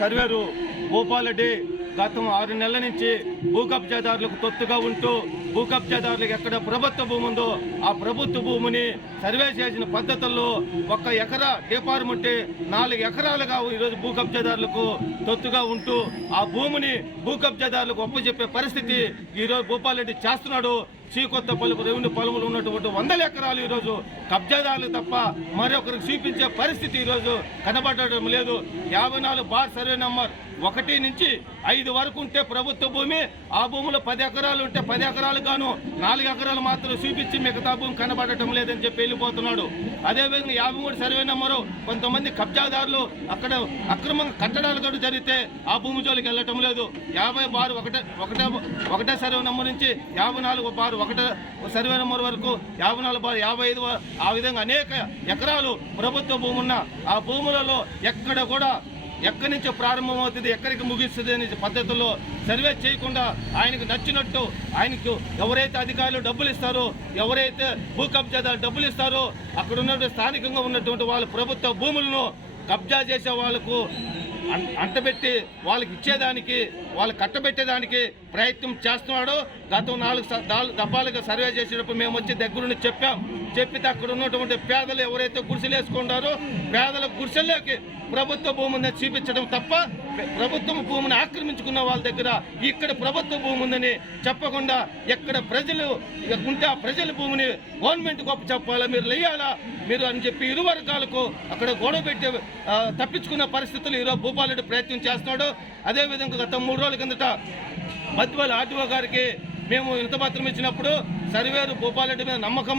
Surveyor Bhupal Reddy గతం ఆరు నెలల నుంచి భూ కబ్జాదారులకు తొత్తుగా ఉంటూ భూ కబ్జాదారులకు ఎక్కడ ప్రభుత్వ భూమి ఉందో ఆ ప్రభుత్వ భూమిని సర్వే చేసిన పద్ధతుల్లో ఒక్క ఎకరా డిపార్ట్మెంట్ నాలుగు ఎకరాలుగా ఈరోజు భూ కబ్జాదారులకు తొత్తుగా ఉంటూ ఆ భూమిని భూ కబ్జాదారులకు ఒప్పచెప్పే పరిస్థితి ఈరోజు భూపాలరెడ్డి చేస్తున్నాడు. చీకొత్త పలుపు రెవెన్యూ పొలములు ఉన్నటువంటి వందల ఎకరాలు ఈరోజు కబ్జాదారులు తప్ప మరొకరికి చూపించే పరిస్థితి ఈరోజు కనబడటం లేదు. యాభై నాలుగు బార్ సర్వే నంబర్ ఒకటి నుంచి ఐదు వరకు ఉంటే ప్రభుత్వ భూమి ఆ భూమిలో పది ఎకరాలు ఉంటే పది ఎకరాలు గాను నాలుగు ఎకరాలు మాత్రం చూపించి మిగతా భూమి కనబడటం లేదని చెప్పి వెళ్ళిపోతున్నాడు. అదేవిధంగా యాభై మూడు సర్వే నెంబరు కొంతమంది కబ్జాదారులు అక్కడ అక్రమంగా కట్టడాలు కూడా జరిగితే ఆ భూమి జోలికి వెళ్ళటం లేదు. యాభై బారు ఒకటే ఒకటే ఒకటే సర్వే నెంబర్ నుంచి యాభై నాలుగు బారు ఒకటే సర్వే నెంబర్ వరకు యాభై నాలుగు యాభై ఐదు ఆ విధంగా అనేక ఎకరాలు ప్రభుత్వ భూమి ఉన్న ఆ భూములలో ఎక్కడ కూడా ఎక్కడి నుంచి ప్రారంభమవుతుంది ఎక్కడికి ముగిస్తుంది అనే పద్ధతుల్లో సర్వే చేయకుండా ఆయనకు నచ్చినట్టు ఆయనకు ఎవరైతే అధికారులు డబ్బులు ఇస్తారో ఎవరైతే భూ కబ్జాదారు డబ్బులు ఇస్తారో అక్కడ ఉన్నటువంటి స్థానికంగా ఉన్నటువంటి వాళ్ళ ప్రభుత్వ భూములను కబ్జా చేసే వాళ్ళకు అంటబెట్టి వాళ్ళకి ఇచ్చేదానికి వాళ్ళు కట్టబెట్టేదానికి ప్రయత్నం చేస్తున్నాడు. గతం నాలుగు దఫాలుగా సర్వే చేసేటప్పుడు మేము వచ్చి దగ్గరుండి చెప్పాం. చెప్పితే అక్కడ ఉన్నటువంటి పేదలు ఎవరైతే గుడిసెలు వేసుకుంటారో పేదల గుడిసెల్లోకి ప్రభుత్వ భూమిని చూపించడం తప్ప ప్రభుత్వం భూమిని ఆక్రమించుకున్న వాళ్ళ దగ్గర ఇక్కడ ప్రభుత్వ భూమి ఉందని చెప్పకుండా ఎక్కడ ప్రజలు ఉంటే ఆ ప్రజల భూమిని గవర్నమెంట్ గొప్ప చెప్పాలా? మీరు లేయాలా? మీరు అని చెప్పి ఇరు వర్గాలకు అక్కడ గొడవ పెట్టి తప్పించుకున్న పరిస్థితులు ఈరోజు భూపాలరెడ్డి ప్రయత్నం చేస్తున్నాడు. అదేవిధంగా గత మూడు రోజుల కిందట మధ్యవాళ్ళ ఆర్టీఓ గారికి మేము ఇంత పత్రం ఇచ్చినప్పుడు సర్వేరు భూపాలరెడ్డి మీద నమ్మకం